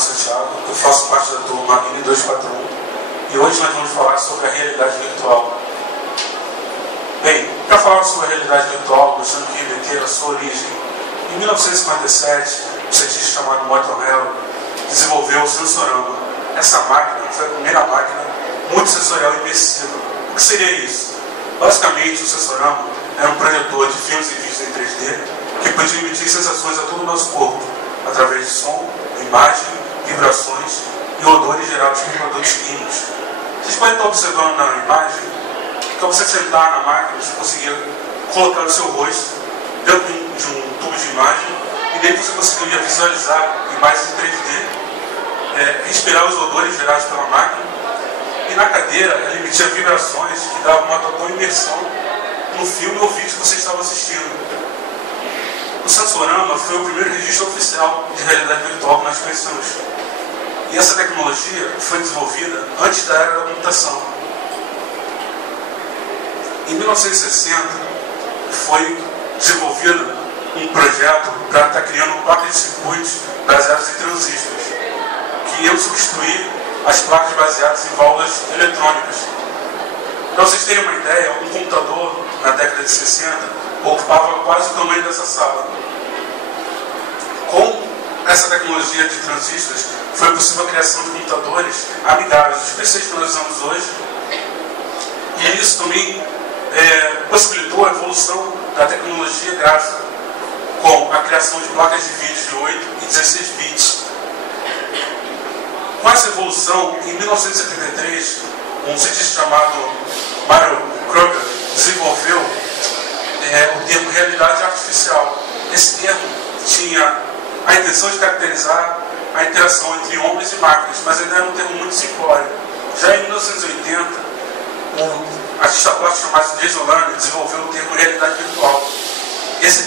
Marcos Santiago, eu faço parte da turma N241 e hoje nós vamos falar sobre a realidade virtual. Bem, para falar sobre a realidade virtual, gostaria de remeter a sua origem. Em 1957, um cientista chamado Morton Hell desenvolveu o Sensorama. Essa máquina foi a primeira máquina multissensorial imersiva. O que seria isso? Basicamente, o Sensorama era um projetor de filmes e vídeos em 3D que podia emitir sensações a todo o nosso corpo, através de som, imagem, vibrações e odores gerados por produtos químicos. Vocês podem estar observando na imagem que ao você sentar na máquina, você conseguia colocar o seu rosto dentro de um tubo de imagem e daí você conseguiria visualizar imagens em 3D, respirar os odores gerados pela máquina, e na cadeira ela emitia vibrações que davam uma total imersão no filme ou vídeo que você estava assistindo. O Sensorama foi o primeiro registro oficial de realidade virtual que nós conhecemos. E essa tecnologia foi desenvolvida antes da era da computação. Em 1960, foi desenvolvido um projeto para estar criando um parque de circuitos baseados em transistores, que iam substituir as placas baseadas em válvulas eletrônicas. Para vocês terem uma ideia, um computador, na década de 60, ocupava quase o tamanho dessa sala. Com essa tecnologia de transistores, foi possível a criação de computadores amigáveis, os PCs que nós usamos hoje, e isso também possibilitou a evolução da tecnologia gráfica, com a criação de placas de vídeo de 8 e 16 bits. Com essa evolução, em 1973, um cientista chamado Mario Kruger desenvolveu o termo realidade artificial. Esse termo tinha a intenção de caracterizar a interação entre homens e máquinas, mas ainda era um termo muito simplório. Já em 1980, um artista plástico chamado Jason Lerner desenvolveu o termo realidade virtual. Esse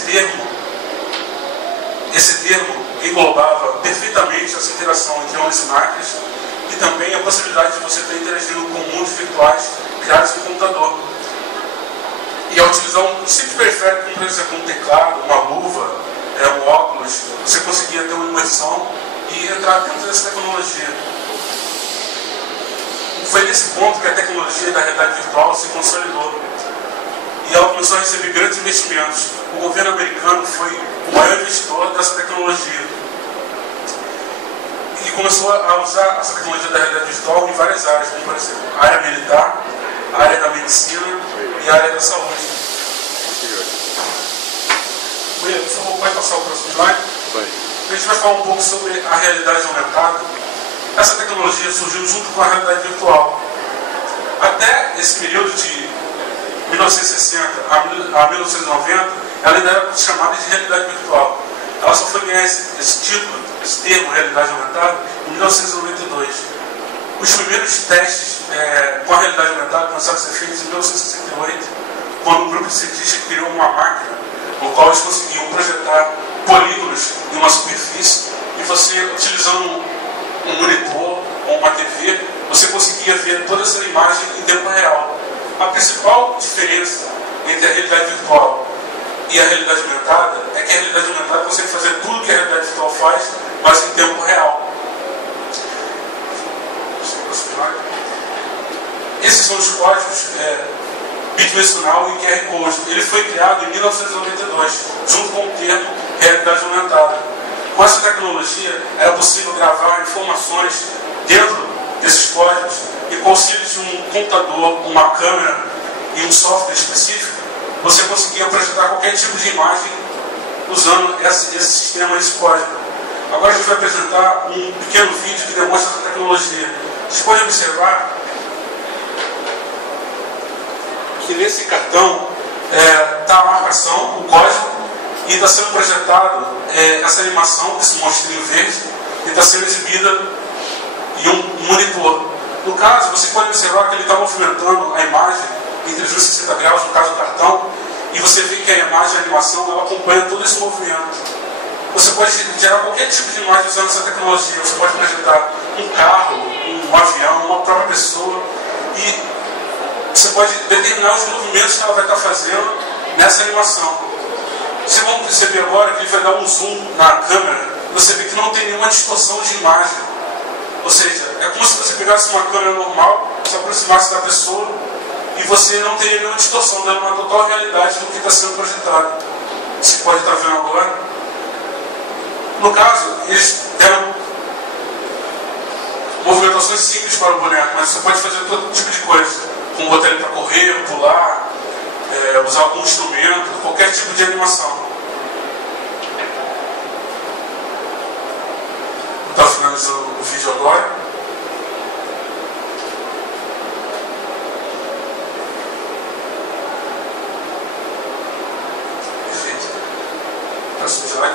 termo englobava perfeitamente essa interação entre homens e máquinas e também a possibilidade de você estar interagindo com mundos virtuais criados no computador. E ao utilizar um simples periférico, como por exemplo um teclado, uma luva, um óculos, você conseguia ter uma imersão e entrar dentro dessa tecnologia. Foi nesse ponto que a tecnologia da realidade virtual se consolidou. E ela começou a receber grandes investimentos. O governo americano foi o maior investidor dessa tecnologia. E começou a usar essa tecnologia da realidade virtual em várias áreas, como por exemplo a área militar, a área da medicina e a área da saúde. Por favor, pode passar o próximo slide? A gente vai falar um pouco sobre a realidade aumentada. Essa tecnologia surgiu junto com a realidade virtual. Até esse período de 1960 a 1990, ela ainda era chamada de realidade virtual. Ela só foi ganhar esse título, esse termo, realidade aumentada, em 1992. Os primeiros testes com a realidade aumentada começaram a ser feitos em 1968, quando um grupo de cientistas criou uma máquina no qual eles conseguiam projetar polígonos em uma superfície e você, utilizando um monitor ou uma TV, você conseguia ver toda essa imagem em tempo real. A principal diferença entre a realidade virtual e a realidade aumentada é que a realidade aumentada consegue fazer tudo que a realidade virtual faz, mas em tempo real. Esses são os códigos bidimensional e QR Code. Ele foi criado em 1992, junto com o termo realidade aumentada. Com essa tecnologia, era possível gravar informações dentro desses códigos e com o auxílio de um computador, uma câmera e um software específico, você conseguia projetar qualquer tipo de imagem usando esse sistema, esse código. Agora a gente vai apresentar um pequeno vídeo que demonstra essa tecnologia. Vocês podem observar que nesse cartão está a marcação, o código, e está sendo projetado essa animação, esse monstrinho verde, e está sendo exibida em um monitor. No caso, você pode observar que ele está movimentando a imagem em 360 graus, no caso do cartão, e você vê que a imagem, a animação, ela acompanha todo esse movimento. Você pode gerar qualquer tipo de imagem usando essa tecnologia. Você pode projetar um carro, um avião, uma própria pessoa, e você pode determinar os movimentos que ela vai estar fazendo nessa animação. Vocês vão perceber agora que ele vai dar um zoom na câmera você vê que não tem nenhuma distorção de imagem. Ou seja, é como se você pegasse uma câmera normal, se aproximasse da pessoa e você não teria nenhuma distorção, dando uma total realidade do que está sendo projetado. Você pode estar vendo agora. No caso, eles deram movimentações simples para o boneco, mas você pode fazer todo tipo de coisa, como botar ele para correr, pular, usar algum instrumento, qualquer tipo de animação. Está finalizando o vídeo agora. Perfeito. Próximo slide.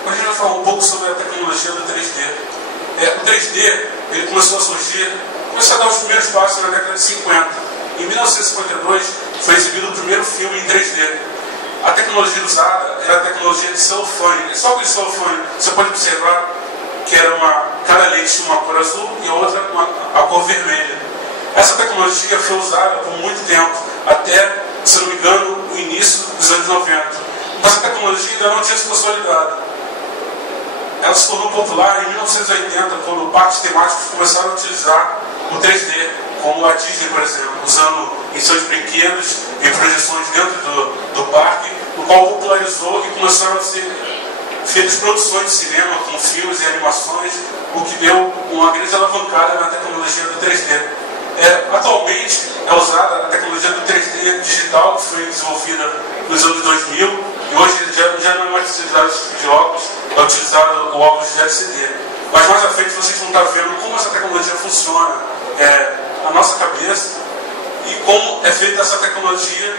Agora a gente vai falar um pouco sobre a tecnologia do 3D. O 3D ele começou a surgir, começou a dar os primeiros passos na década de 50. Em 1952 foi exibido o primeiro filme em 3D. A tecnologia usada era a tecnologia de celofane. Só que o celofane, você pode observar que era cada lente tinha uma cor azul e a outra a cor vermelha. Essa tecnologia foi usada por muito tempo, até, se não me engano, o início dos anos 90. Mas a tecnologia ainda não tinha se consolidado. Ela se tornou popular em 1980, quando parques temáticos começaram a utilizar o 3D, como a Disney, por exemplo, usando em seus brinquedos, em projeções dentro do parque, o qual popularizou e começaram a ser feitas produções de cinema com filmes e animações, o que deu uma grande alavancada na tecnologia do 3D. Atualmente é usada a tecnologia do 3D digital, que foi desenvolvida nos anos 2000, e hoje já não é mais utilizado esse tipo de óculos, é utilizado o óculos de LCD. Mas mais à frente vocês vão estar vendo como essa tecnologia funciona na nossa cabeça e como é feita essa tecnologia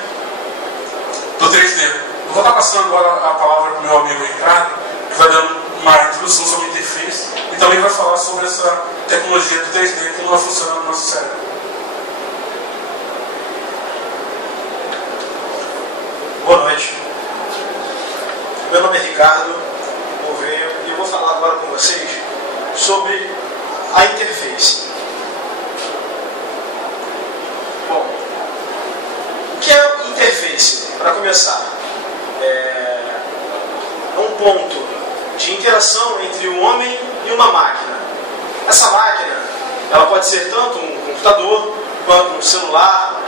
do 3D. Eu vou estar passando agora a palavra para o meu amigo Ricardo, que vai dando uma introdução sobre a interface e também vai falar sobre essa tecnologia do 3D, como ela funciona no nosso cérebro. Boa noite. Meu nome é Ricardo Gouveia e eu vou falar agora com vocês sobre a interface. Bom, o que é interface? Para começar, é um ponto de interação entre um homem e uma máquina. Essa máquina, ela pode ser tanto um computador, quanto um celular,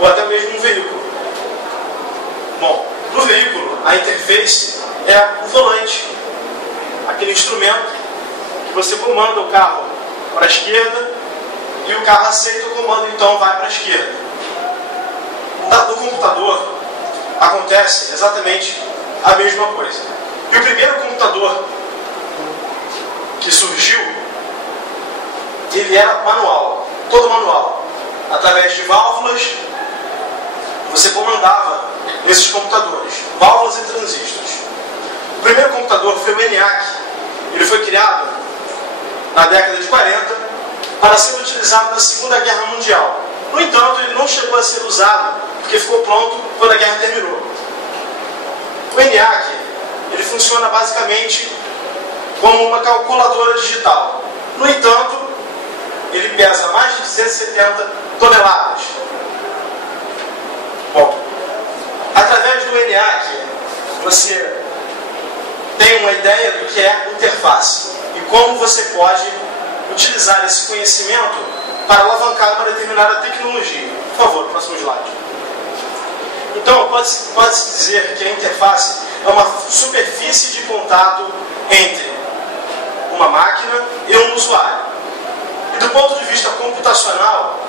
ou até mesmo um veículo. Bom, no veículo, a interface é o volante, aquele instrumento que você comanda o carro para a esquerda e o carro aceita o comando, então vai para a esquerda. No computador acontece exatamente a mesma coisa. E o primeiro computador que surgiu, ele era manual, todo manual. Através de válvulas, você comandava esses computadores, válvulas e transistores. O primeiro computador foi o ENIAC. Ele foi criado na década de 40 para ser utilizado na Segunda Guerra Mundial. No entanto, ele não chegou a ser usado porque ficou pronto quando a guerra terminou. O ENIAC, ele funciona basicamente como uma calculadora digital. No entanto, ele pesa mais de 270 toneladas. Bom, através do ENIAC, você tem uma ideia do que é interface e como você pode utilizar esse conhecimento para alavancar uma determinada tecnologia. Por favor, próximo slide. Então, pode-se dizer que a interface é uma superfície de contato entre uma máquina e um usuário. E do ponto de vista computacional,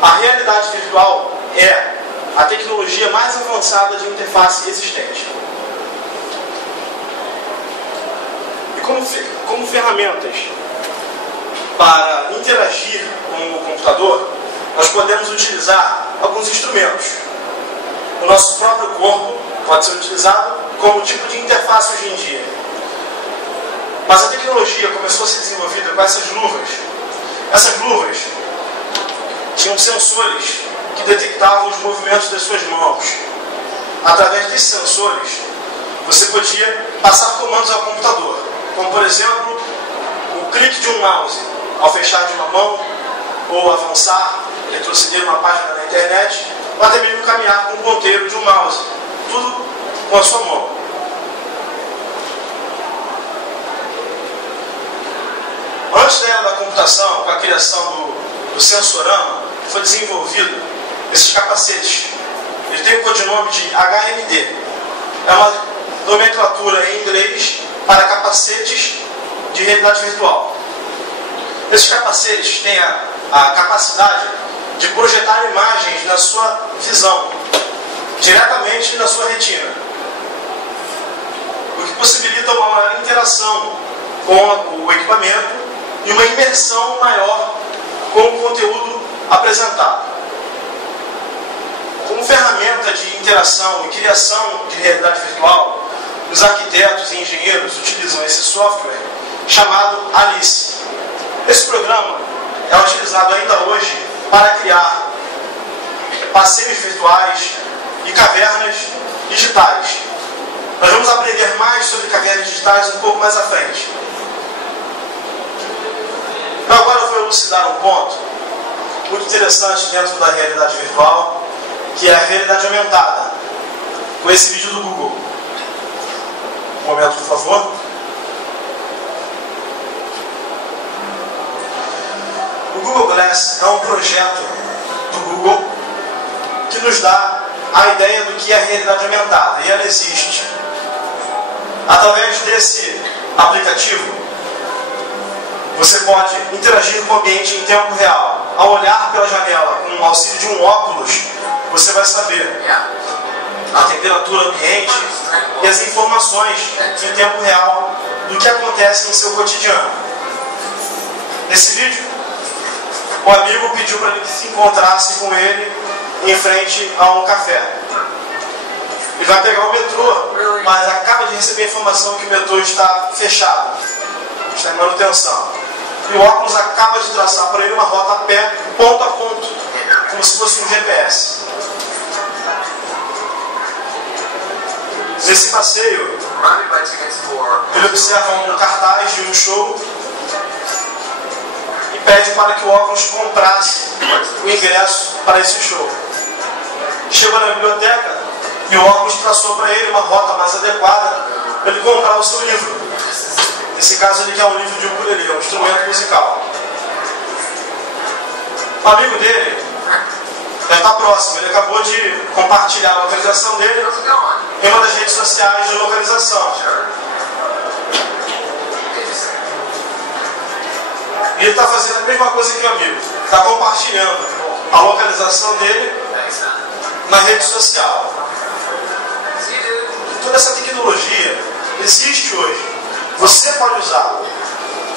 a realidade virtual é a tecnologia mais avançada de interface existente. E como ferramentas para interagir com o computador, nós podemos utilizar alguns instrumentos. O nosso próprio corpo pode ser utilizado como tipo de interface hoje em dia. Mas a tecnologia começou a ser desenvolvida com essas luvas. Essas luvas tinham sensores que detectavam os movimentos das suas mãos. Através desses sensores, você podia passar comandos ao computador, como por exemplo, o clique de um mouse ao fechar de uma mão, ou avançar, retroceder uma página na internet, ou até mesmo caminhar com o ponteiro de um mouse, tudo com a sua mão. Antes da era da computação, com a criação do sensorama, foi desenvolvido esses capacetes. Ele tem o codinome de HMD. É uma nomenclatura em inglês para capacetes de realidade virtual. Esses capacetes têm a capacidade de projetar imagens na sua visão, diretamente na sua retina, o que possibilita uma maior interação com o equipamento e uma imersão maior com o conteúdo apresentado. Como ferramenta de interação e criação de realidade virtual, os arquitetos e engenheiros utilizam esse software chamado Alice. Esse programa é utilizado ainda hoje para criar passeios virtuais e cavernas digitais. Nós vamos aprender mais sobre cavernas digitais um pouco mais à frente. Então agora eu vou elucidar um ponto muito interessante dentro da realidade virtual, que é a realidade aumentada, com esse vídeo do Google. Um momento, por favor. O Google Glass é um projeto do Google que nos dá a ideia do que é a realidade aumentada, e ela existe. Através desse aplicativo, você pode interagir com o ambiente em tempo real. Ao olhar pela janela com o auxílio de um óculos, você vai saber a temperatura ambiente e as informações em tempo real do que acontece no seu cotidiano. Nesse vídeo, o amigo pediu para ele que se encontrasse com ele em frente a um café. Ele vai pegar o metrô, mas acaba de receber a informação que o metrô está fechado, está em manutenção. E o óculos acaba de traçar para ele uma rota a pé, ponto a ponto, como se fosse um GPS. Nesse passeio, ele observa um cartaz de um show e pede para que o óculos comprasse o ingresso para esse show. Chegou na biblioteca e o óculos traçou para ele uma rota mais adequada para ele comprar o seu livro. Nesse caso, ele quer um livro de ukulele, um instrumento musical. O amigo dele deve estar próximo, ele acabou de compartilhar a localização dele em uma das redes sociais de localização. E ele está fazendo a mesma coisa que o amigo, está compartilhando a localização dele na rede social. Toda essa tecnologia existe hoje. Você pode usar.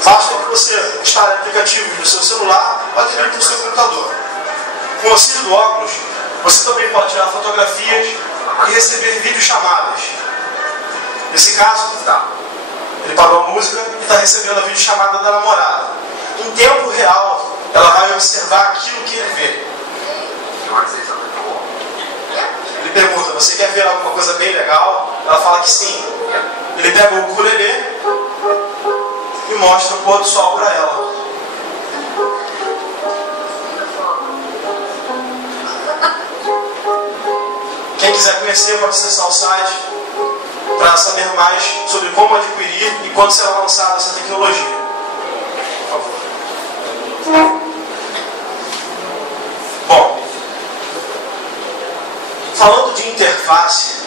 Basta que você instale aplicativos no seu celular ou até mesmo no seu computador. Com o auxílio do óculos, você também pode tirar fotografias e receber videochamadas. Nesse caso, ele parou a música e está recebendo a videochamada da namorada. Em tempo real, ela vai observar aquilo que ele vê. Ele pergunta, você quer ver alguma coisa bem legal? Ela fala que sim. Ele pega o ukulele e mostra o pôr do sol para ela. Quem quiser conhecer pode acessar o site para saber mais sobre como adquirir e quando será lançada essa tecnologia. Por favor. Bom, falando de interface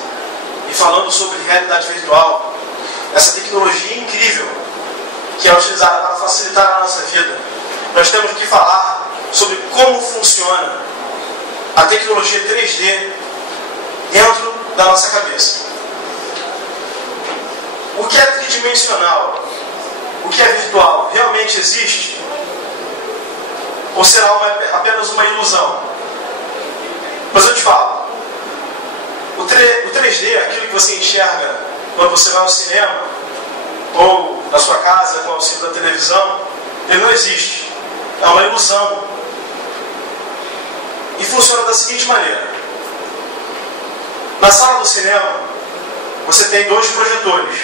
e falando sobre realidade virtual, essa tecnologia incrível que é utilizada para facilitar a nossa vida, nós temos que falar sobre como funciona a tecnologia 3D dentro da nossa cabeça. O que é tridimensional, o que é virtual, realmente existe? Ou será apenas uma ilusão? Mas eu te falo, o 3D, aquilo que você enxerga quando você vai ao cinema, ou na sua casa com o auxílio da televisão, ele não existe. É uma ilusão. E funciona da seguinte maneira. Na sala do cinema, você tem 2 projetores.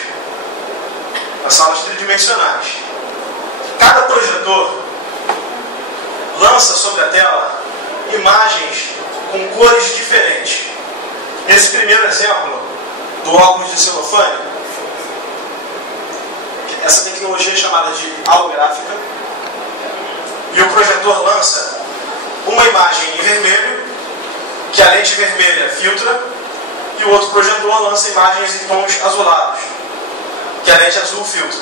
Nas salas tridimensionais. Cada projetor lança sobre a tela imagens com cores diferentes. Nesse primeiro exemplo, do óculos de celofane, essa tecnologia é chamada de holográfica. e o projetor lança uma imagem em vermelho, que a lente vermelha filtra, e o outro projetor lança imagens em tons azulados, que a lente azul filtra.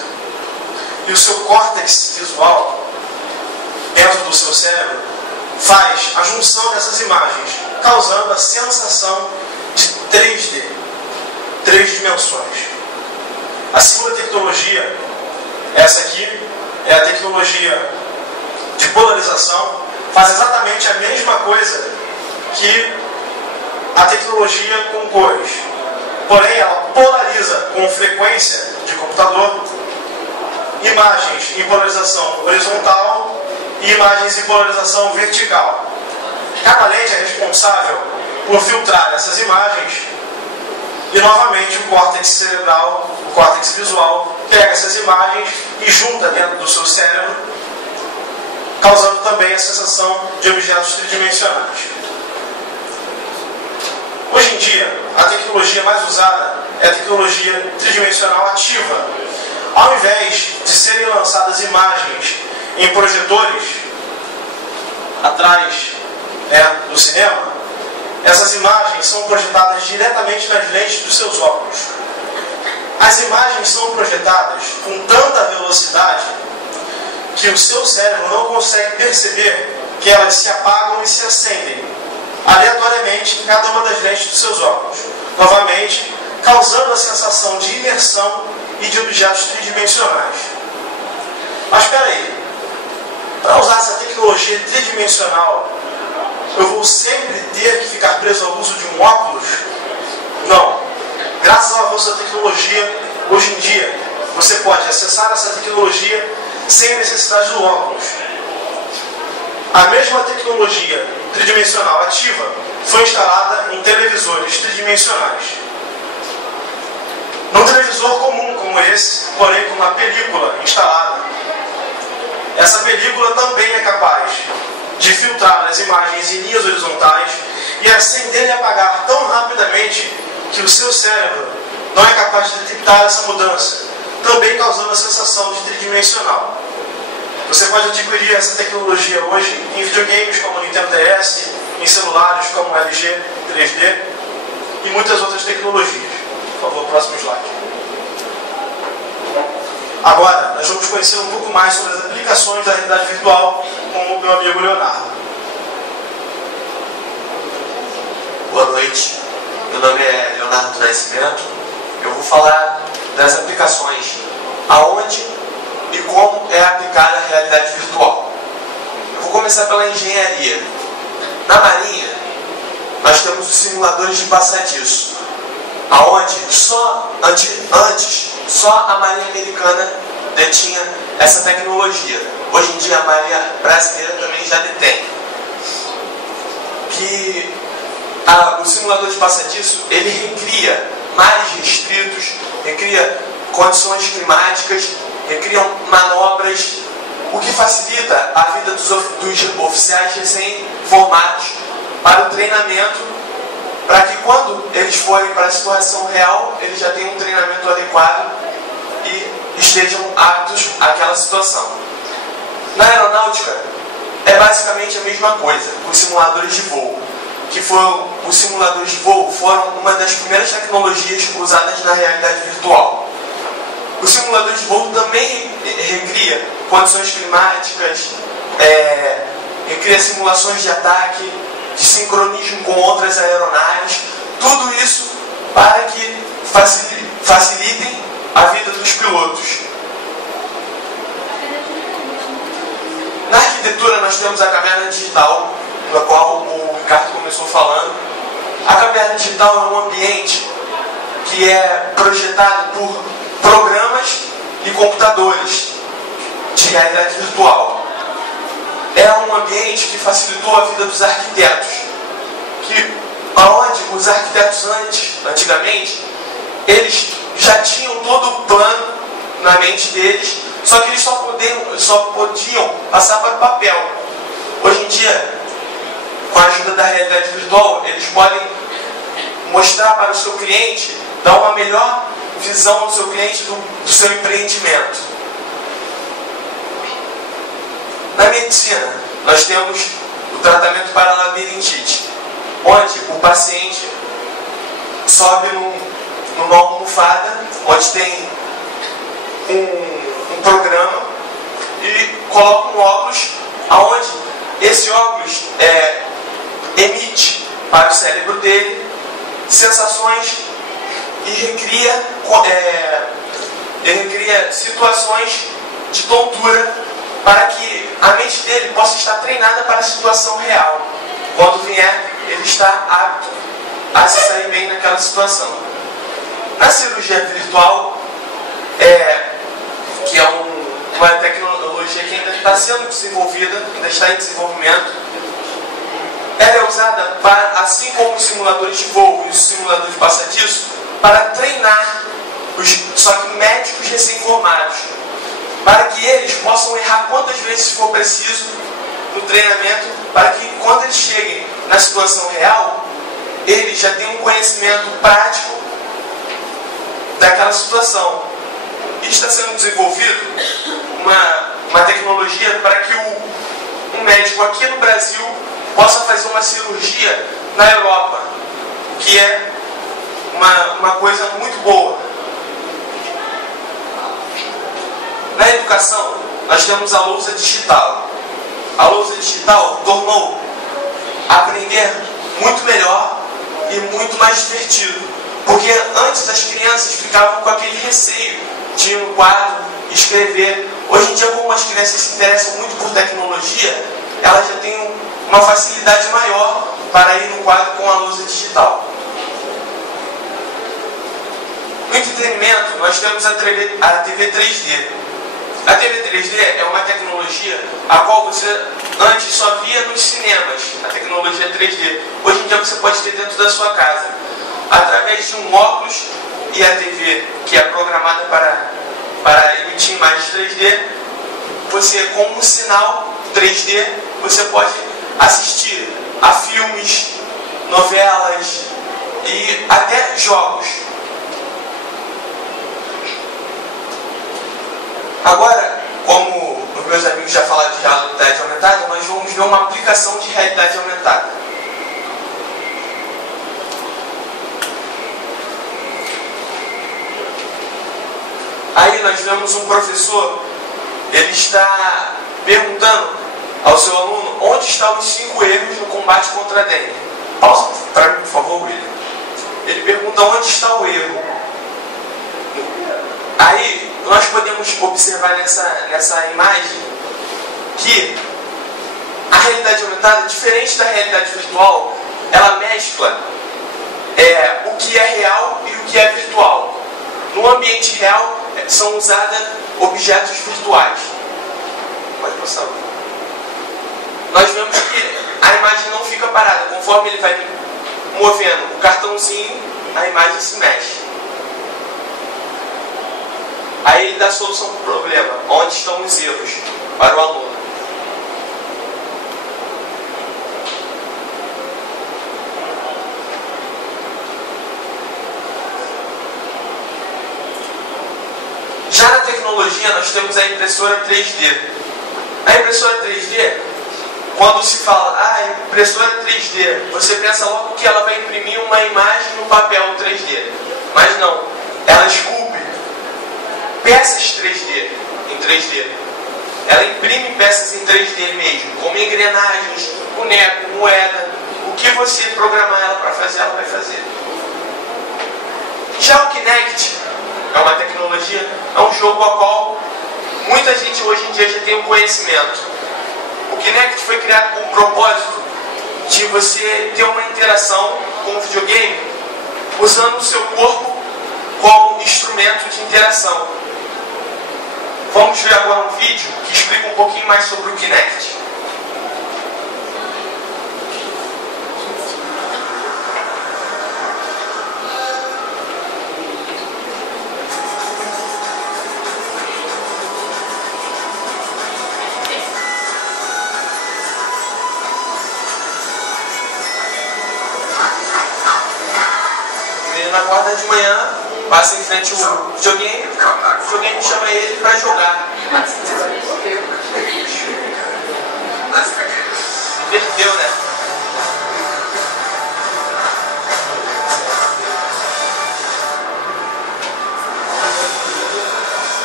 E o seu córtex visual, dentro do seu cérebro, faz a junção dessas imagens, causando a sensação de 3D, 3 dimensões. A segunda tecnologia, essa aqui, é a tecnologia de polarização, faz exatamente a mesma coisa que a tecnologia com cores. Porém, ela polariza com frequência de computador imagens em polarização horizontal e imagens em polarização vertical. Cada lente é responsável por filtrar essas imagens e, novamente, o córtex cerebral, o córtex visual, pega essas imagens e junta dentro do seu cérebro, causando também a sensação de objetos tridimensionais. Hoje em dia, a tecnologia mais usada é a tecnologia tridimensional ativa. Ao invés de serem lançadas imagens em projetores atrás do cinema, essas imagens são projetadas diretamente nas lentes dos seus óculos. As imagens são projetadas com tanta velocidade que o seu cérebro não consegue perceber que elas se apagam e se acendem aleatoriamente em cada uma das lentes dos seus óculos, novamente causando a sensação de imersão e de objetos tridimensionais. Mas espera aí, para usar essa tecnologia tridimensional, eu vou sempre ter que ficar preso ao uso de um óculos? Não. Graças ao avanço da tecnologia, hoje em dia, você pode acessar essa tecnologia sem necessidade do óculos. A mesma tecnologia tridimensional ativa foi instalada em televisores tridimensionais. Num televisor comum como esse, porém com uma película instalada. Essa película também é capaz de filtrar as imagens em linhas horizontais e acender e apagar tão rapidamente que o seu cérebro não é capaz de detectar essa mudança, também causando a sensação de tridimensional. Você pode adquirir essa tecnologia hoje em videogames como o Nintendo DS, em celulares como o LG 3D e muitas outras tecnologias. Por favor, próximo slide. Agora, nós vamos conhecer um pouco mais sobre as aplicações da realidade virtual com o meu amigo Leonardo. Boa noite, meu nome é Leonardo do Nascimento. Eu vou falar das aplicações, aonde e como é aplicada a realidade virtual. Eu vou começar pela engenharia. Na Marinha, nós temos os simuladores de passadiço, aonde antes só a Marinha Americana detinha essa tecnologia. Hoje em dia a Marinha Brasileira também já detém. O simulador de passadiço, ele recria mares restritos, recria condições climáticas, recria manobras, o que facilita a vida dos oficiais recém-formados para o treinamento, para que quando eles forem para a situação real, eles já tenham um treinamento adequado e estejam aptos àquela situação. Na aeronáutica, é basicamente a mesma coisa, os simuladores de voo, os simuladores de voo foram uma das primeiras tecnologias usadas na realidade virtual. O simulador de voo também recria condições climáticas, recria simulações de ataque, de sincronismo com outras aeronaves, tudo isso para que facilitem a vida dos pilotos. Na arquitetura nós temos a caverna digital, da qual o Ricardo começou falando. A caverna digital é um ambiente que é projetado por programas e computadores de realidade virtual. É um ambiente que facilitou a vida dos arquitetos, onde os arquitetos antigamente, eles já tinham todo o plano na mente deles, só que eles só podiam passar para o papel. Hoje em dia, com a ajuda da realidade virtual, eles podem mostrar para o seu cliente, dar uma melhor visão do seu cliente do seu empreendimento. Na medicina, nós temos o tratamento para labirintite, onde o paciente sobe numa almofada, onde tem um programa e coloca um óculos, aonde esse óculos emite para o cérebro dele sensações e recria situações de tontura para que a mente dele possa estar treinada para a situação real. Quando vier, ele está apto a se sair bem naquela situação. Na cirurgia virtual, que é uma tecnologia que ainda está sendo desenvolvida, ainda está em desenvolvimento, ela é usada para, assim como os simuladores de voo e os simuladores de passadiço, para treinar só que médicos recém-formados, para que eles possam errar quantas vezes for preciso no treinamento, para que quando eles cheguem na situação real, eles já tenham um conhecimento prático daquela situação. E está sendo desenvolvido uma tecnologia para que um médico aqui no Brasil possa fazer uma cirurgia na Europa, que é uma coisa muito boa. Na educação, nós temos a lousa digital. A lousa digital tornou aprender muito melhor e muito mais divertido. Porque antes as crianças ficavam com aquele receio de ir no quadro, escrever. Hoje em dia, como as crianças se interessam muito por tecnologia, elas já têm uma facilidade maior para ir no quadro com a lousa digital. No entretenimento, nós temos a TV 3D. A TV 3D é uma tecnologia a qual você antes só via nos cinemas, a tecnologia 3D. Hoje em dia você pode ter dentro da sua casa, através de um óculos e a TV, que é programada para emitir imagens 3D, você, com um sinal 3D, você pode assistir a filmes, novelas e até jogos. Agora, como os meus amigos já falaram de realidade aumentada, nós vamos ver uma aplicação de realidade aumentada. Aí nós vemos um professor, ele está perguntando ao seu aluno onde estão os 5 erros no combate contra a dengue. Pausa para mim, por favor, William. Ele pergunta onde está o erro. Aí nós podemos observar nessa imagem que a realidade aumentada, diferente da realidade virtual, ela mescla o que é real e o que é virtual. No ambiente real são usados objetos virtuais. Pode passar. Nós vemos que a imagem não fica parada. Conforme ele vai movendo o cartãozinho, a imagem se mexe. Aí ele dá a solução para o problema. Onde estão os erros para o aluno? Já na tecnologia, nós temos a impressora 3D. A impressora 3D, quando se fala, impressora 3D, você pensa logo que ela vai imprimir uma imagem no papel 3D. Mas não, ela esculpe peças 3D em 3D. Ela imprime peças em 3D mesmo, como engrenagens, boneco, moeda. O que você programar ela para fazer, ela vai fazer. Já o Kinect é uma tecnologia, é um jogo ao qual muita gente hoje em dia já tem um conhecimento. O Kinect foi criado com o propósito de você ter uma interação com o videogame usando o seu corpo como instrumento de interação. Vamos ver agora um vídeo que explica um pouquinho mais sobre o Kinect. Ele acorda de manhã, passa em frente ao videogame, o videogame chama ele para jogar. Perdeu, né?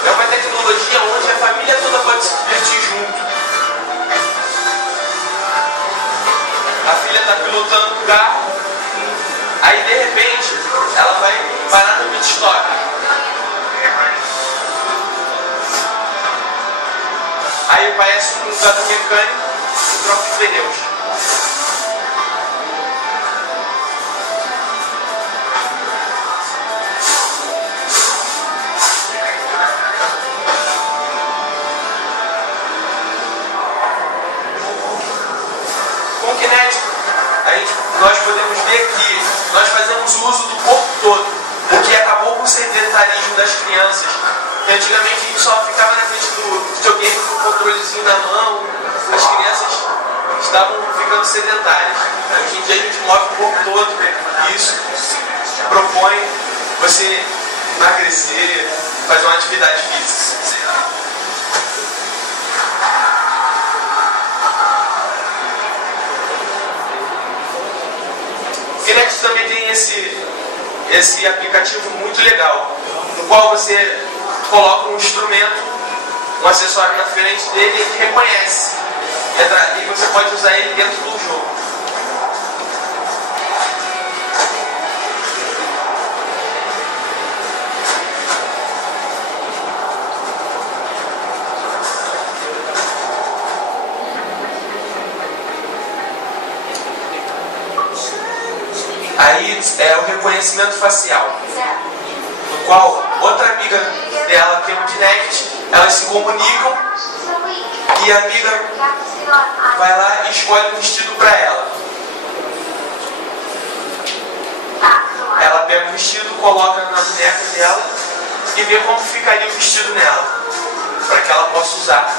É uma tecnologia onde a família toda pode se divertir junto. A filha está pilotando o carro, aí de repente ela vai parar no pit stop. Aí o pai assume um caso mecânico e troca os pneus. Com o Kinect, nós podemos ver que nós fazemos uso do corpo todo, o que acabou com o sedentarismo das crianças. E antigamente a gente só ficava na frente do videogame com o controlezinho na mão, as crianças estavam ficando sedentárias. Hoje em dia a gente move o corpo todo e isso propõe você emagrecer, fazer uma atividade física. O Kinect também tem esse aplicativo muito legal, no qual você coloca um instrumento, um acessório na frente dele e ele reconhece. E você pode usar ele dentro do jogo. Aí é o reconhecimento facial, no qual outra amiga dela tem um Kinect, elas se comunicam e a amiga vai lá e escolhe um vestido para ela. Ela pega o vestido, coloca na boneca dela e vê como ficaria o vestido nela, para que ela possa usar.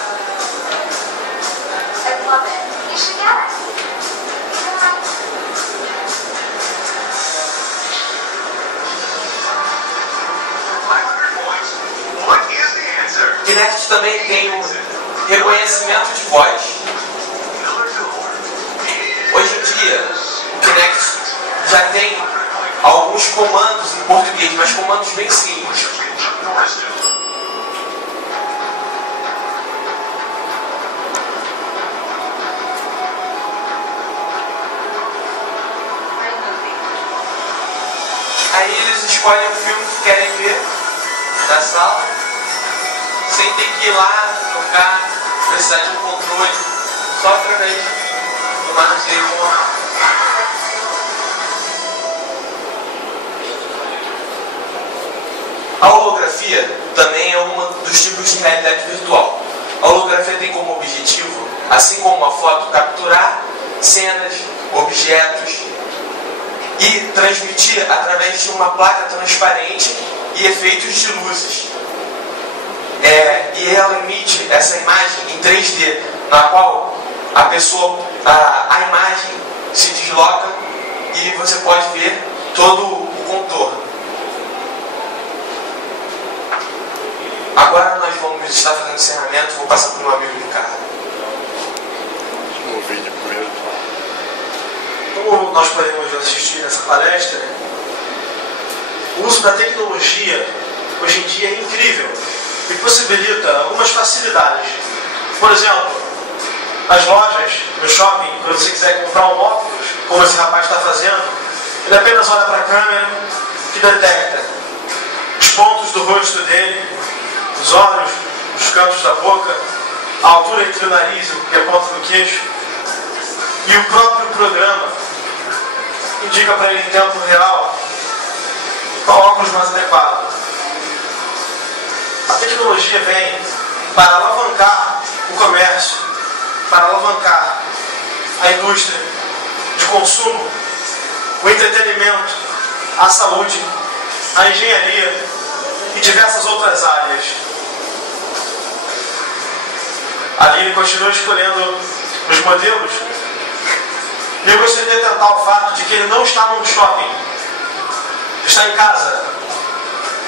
O Kinect também tem um reconhecimento de voz. Hoje em dia, o Kinect já tem alguns comandos em português, mas comandos bem simples. Aí eles escolhem o filme que querem ver da sala, sem ter que ir lá, trocar, precisar de um controle, só através do manuseio. A holografia também é um dos tipos de realidade virtual. A holografia tem como objetivo, assim como a foto, capturar cenas, objetos e transmitir através de uma placa transparente e efeitos de luzes. E ela emite essa imagem em 3D, na qual a imagem se desloca e você pode ver todo o contorno. Agora nós vamos estar fazendo encerramento, vou passar para o meu amigo Ricardo. O vídeo primeiro. Como nós podemos assistir nessa palestra, o uso da tecnologia hoje em dia é incrível e possibilita algumas facilidades. Por exemplo, as lojas, no shopping, quando você quiser comprar um óculos, como esse rapaz está fazendo, ele apenas olha para a câmera que detecta os pontos do rosto dele, os olhos, os cantos da boca, a altura entre o nariz e a ponta do queixo, e o próprio programa indica para ele em tempo real qual óculos mais adequado. A tecnologia vem para alavancar o comércio, para alavancar a indústria de consumo, o entretenimento, a saúde, a engenharia e diversas outras áreas. Ali ele continua escolhendo os modelos e eu gostaria de atentar o fato de que ele não está num shopping, está em casa,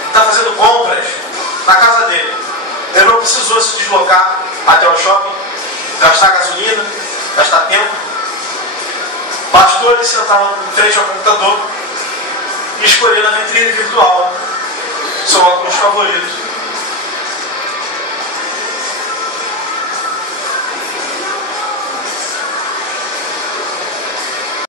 está fazendo compras na casa dele. Ele não precisou se deslocar até o shopping, gastar gasolina, gastar tempo, Bastou ele sentar em frente ao computador e escolher na vitrine virtual seu óculos favorito.